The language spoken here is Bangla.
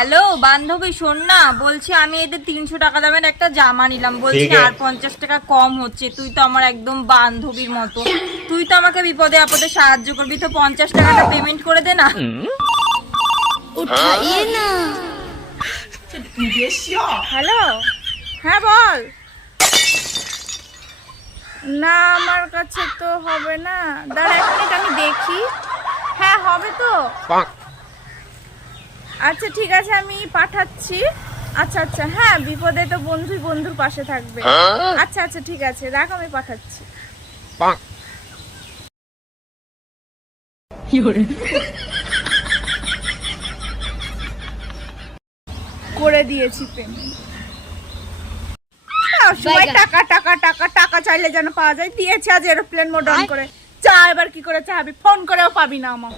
হ্যালো বান্ধবী, শোন না, বলছি আমি এদের 300 টাকা দামের একটা জামা নিলাম, বলছি আর 50 টাকা কম হচ্ছে। তুই তো আমার একদম বান্ধবীর মতো, তুই তো আমাকে বিপদে আপদে সাহায্য করবি, তো 50 টাকাটা পেমেন্ট করে দে না। উঠাইয়ে না। হ্যালো, হ্যাঁ বল। না আমার কাছে তো হবে না, দাঁড়া 1 মিনিট আমি দেখি। হ্যাঁ হবে তো। আচ্ছা ঠিক আছে, আমি পাঠাচ্ছি। আচ্ছা আচ্ছা, হ্যাঁ বিপদে তো বন্ধুই বন্ধুর পাশে থাকবে। আচ্ছা আচ্ছা ঠিক আছে, রাখ, আমি পাঠাচ্ছি। করে দিয়েছি পেমেন্ট। সবাই টাকা টাকা টাকা টাকা চাইলে যেন পাওয়া যায়, দিয়েছে আজ এরোপ্লেন মোড অন করে। চা এবার কি করে চাবি, ফোন করেও পাবি না আমার।